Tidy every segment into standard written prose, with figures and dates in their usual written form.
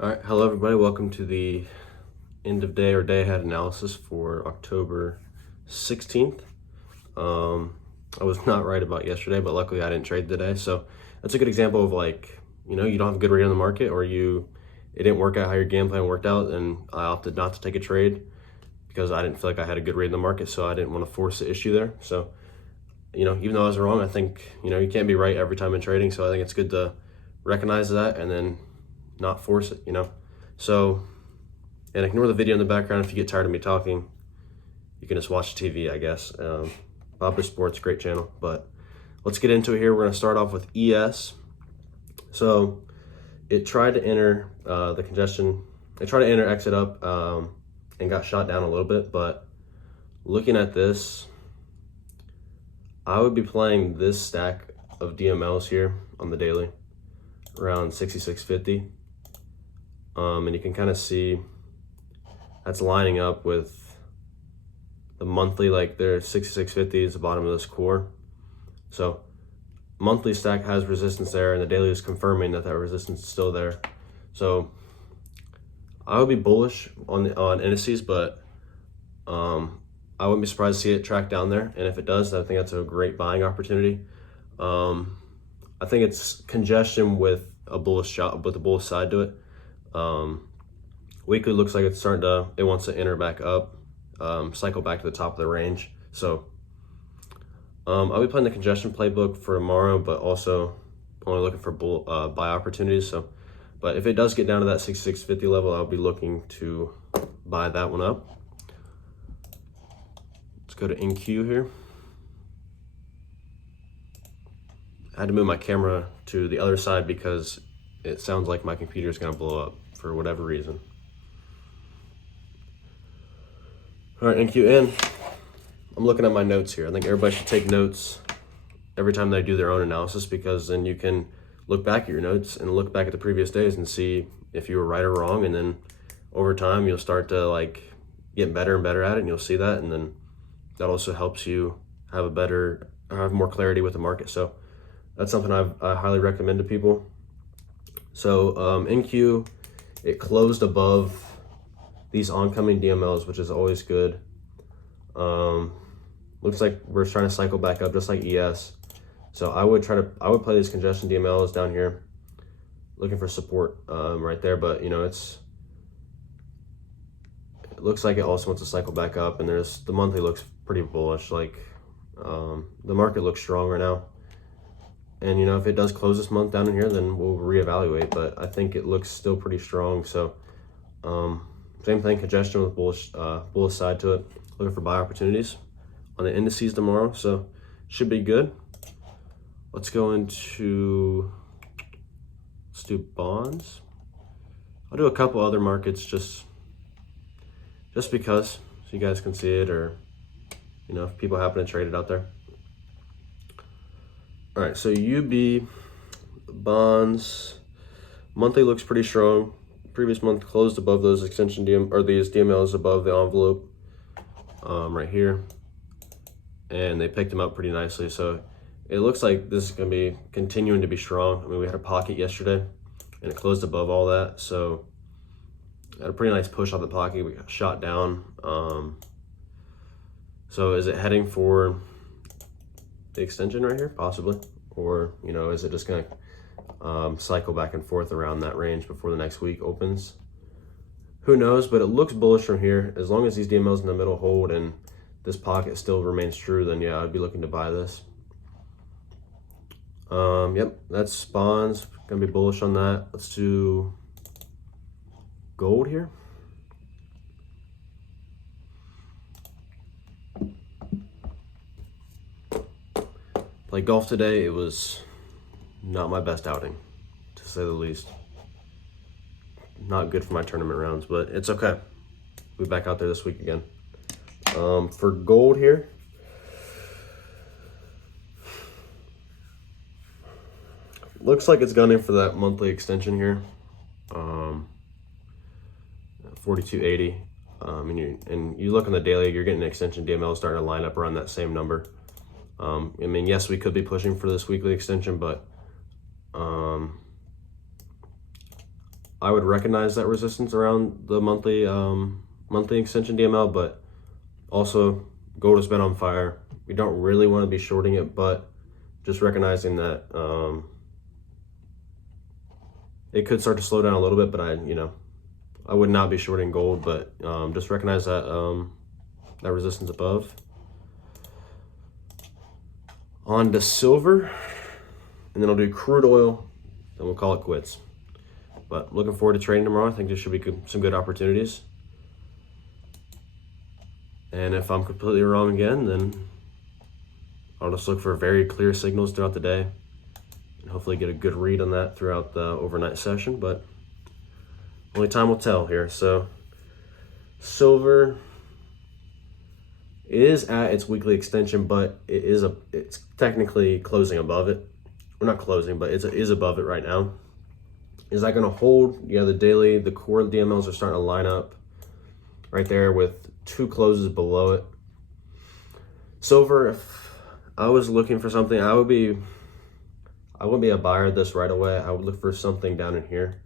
All right, hello everybody. Welcome to the end of day or day ahead analysis for October 16th. I was not right about yesterday, but luckily I didn't trade today. So that's a good example of you don't have a good rate on the market, or it didn't work out how your game plan worked out, and I opted not to take a trade because I didn't feel like I had a good rate in the market, so I didn't want to force the issue there. So, even though I was wrong, I think, you can't be right every time in trading. So I think it's good to recognize that and then not force it. So, and ignore the video in the background if you get tired of me talking. You can just watch TV, I guess. Bob Sports, great channel. But let's get into it here. We're going to start off with ES. So it tried to enter the congestion. It tried to enter exit up and got shot down a little bit. But looking at this, I would be playing this stack of DMLs here on the daily around 66.50. And you can kind of see that's lining up with the monthly, like their 66.50 is the bottom of this core. So monthly stack has resistance there, and the daily is confirming that resistance is still there. So I would be bullish on indices, but I wouldn't be surprised to see it track down there. And if it does, I think that's a great buying opportunity. I think it's congestion with a bullish shot, with a bullish side to it. Weekly looks like it's it wants to enter back up, cycle back to the top of the range. So I'll be playing the congestion playbook for tomorrow, but also only looking for buy opportunities. So, but if it does get down to that 66.50 level, I'll be looking to buy that one up. Let's go to NQ here. I had to move my camera to the other side because it sounds like my computer is going to blow up for whatever reason. All right, NQN. I'm looking at my notes here. I think everybody should take notes every time they do their own analysis, because then you can look back at your notes and look back at the previous days and see if you were right or wrong. And then over time, you'll start to get better and better at it, and you'll see that. And then that also helps you have more clarity with the market. So that's something I highly recommend to people. So NQ, it closed above these oncoming DMLs, which is always good. Looks like we're trying to cycle back up just like ES. So I would play these congestion DMLs down here, looking for support right there. But it looks like it also wants to cycle back up, and the monthly looks pretty bullish. The market looks strong right now. And if it does close this month down in here, then we'll reevaluate. But I think it looks still pretty strong. So same thing, congestion with bullish side to it. Looking for buy opportunities on the indices tomorrow, so should be good. Let's do bonds. I'll do a couple other markets just because, so you guys can see it, or if people happen to trade it out there. All right, so UB bonds monthly looks pretty strong. Previous month closed above those these DMLs above the envelope right here, and they picked them up pretty nicely. So it looks like this is going to be continuing to be strong. I mean, we had a pocket yesterday and it closed above all that, so had a pretty nice push off the pocket. We got shot down. So is it heading for the extension right here? Possibly. Or is it just going to cycle back and forth around that range before the next week opens? Who knows, but it looks bullish from here. As long as these DMLs in the middle hold and this pocket still remains true, then yeah, I'd be looking to buy this. Yep, that's bonds. Gonna be bullish on that. Let's do gold here. Played golf today. It was not my best outing, to say the least. Not good for my tournament rounds, but it's okay. We'll be back out there this week again. For gold here, looks like it's gunning for that monthly extension here, 42.80. And you look on the daily, you're getting an extension DML starting to line up around that same number. I mean, yes, we could be pushing for this weekly extension, but I would recognize that resistance around the monthly extension DML, but also gold has been on fire. We don't really want to be shorting it, but just recognizing that it could start to slow down a little bit, but I would not be shorting gold, but just recognize that that resistance above. On to silver, and then I'll do crude oil, then we'll call it quits. But looking forward to trading tomorrow. I think there should be some good opportunities. And if I'm completely wrong again, then I'll just look for very clear signals throughout the day and hopefully get a good read on that throughout the overnight session. But only time will tell here. So silver is at its weekly extension, but it's technically closing above it. We're not closing, but it is above it right now. Is that going to hold? Yeah, the daily, the core DMLs are starting to line up right there with 2 closes below it. Silver, if I was looking for something, I wouldn't be a buyer of this right away. I would look for something down in here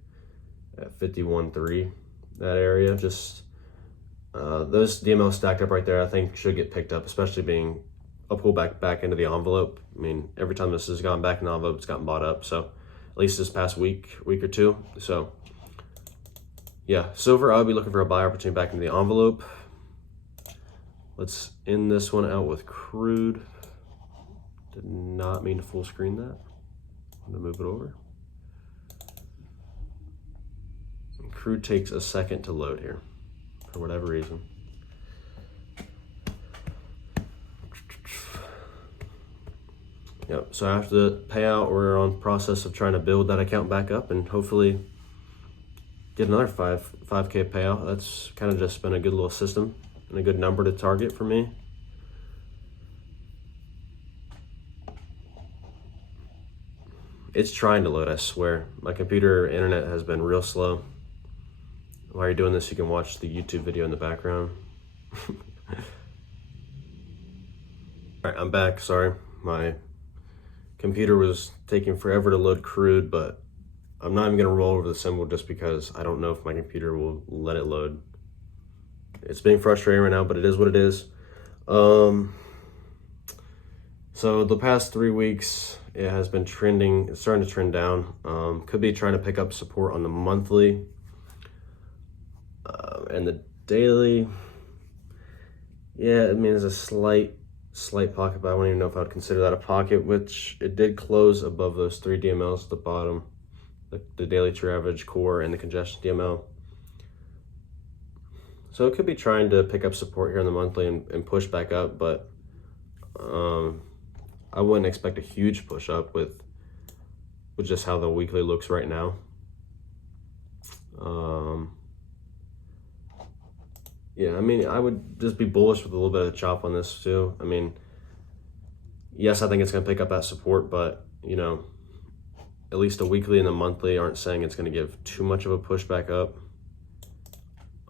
at 51.3, that area. Just those DMLs stacked up right there, I think should get picked up, especially being a pullback back into the envelope. I mean, every time this has gone back in the envelope, it's gotten bought up. So at least this past week or two. So yeah, silver, I'll be looking for a buy opportunity back into the envelope. Let's end this one out with crude. Did not mean to full screen that. I'm gonna move it over. And crude takes a second to load here for whatever reason. Yep, so after the payout, we're on process of trying to build that account back up and hopefully get another 5K payout. That's kind of just been a good little system and a good number to target for me. It's trying to load, I swear. My computer internet has been real slow. While you're doing this, you can watch the YouTube video in the background. All right, I'm back, sorry. My computer was taking forever to load crude, but I'm not even gonna roll over the symbol just because I don't know if my computer will let it load. It's being frustrating right now, but it is what it is. So the past 3 weeks, it has been trending, it's starting to trend down. Could be trying to pick up support on the monthly and the daily. Yeah, I mean, there's a slight pocket, but I don't even know if I would consider that a pocket, which it did close above those 3 DMLs at the bottom, the daily true average, core, and the congestion DML. So it could be trying to pick up support here in the monthly and push back up, but I wouldn't expect a huge push up with just how the weekly looks right now. Yeah, I mean, I would just be bullish with a little bit of a chop on this too. I mean, yes, I think it's going to pick up that support, but at least a weekly and the monthly aren't saying it's going to give too much of a push back up.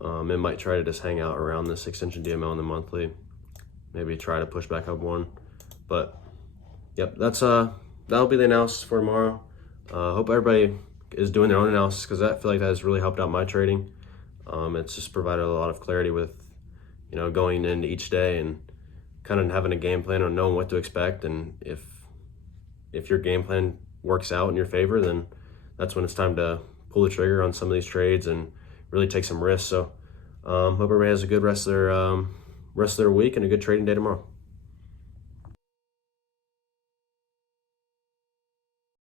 It might try to just hang out around this extension DML in the monthly, maybe try to push back up one, but yep, that'll be the analysis for tomorrow. Hope everybody is doing their own analysis, because I feel like that has really helped out my trading. It's just provided a lot of clarity with going into each day and kind of having a game plan or knowing what to expect. And if your game plan works out in your favor, then that's when it's time to pull the trigger on some of these trades and really take some risks. So hope everybody has a good rest of their week and a good trading day tomorrow.